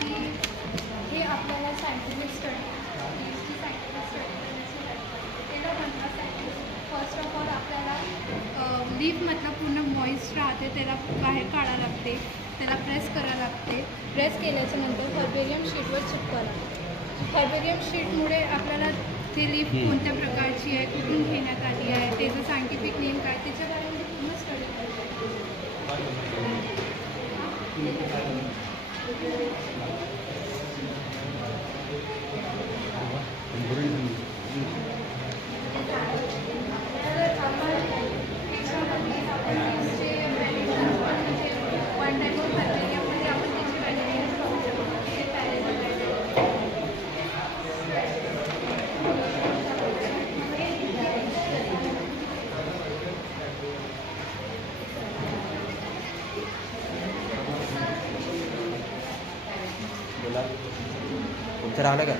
की हे आपल्याला सायंटिफिक स्टडी करण्याची त्याला म्हणतात फर्स्ट ऑफ ऑल आपल्याला लीफमधलं पूर्ण मॉइस्ट राहते त्याला बाहेर काढावं लागते, त्याला प्रेस करावं लागते. प्रेस केल्याच्या नंतर हर्बेरियम शीटवर चिपकावं लागते. हर्बेरियम शीटमुळे आपल्याला ती लीफ कोणत्या प्रकारची आहे, कुठून घेण्यात आली आहे, त्याचं सायंटिफिक नेम काय, त्याच्या बारेमध्ये पूर्ण स्टडी करतो. तुमचं राहिलं का?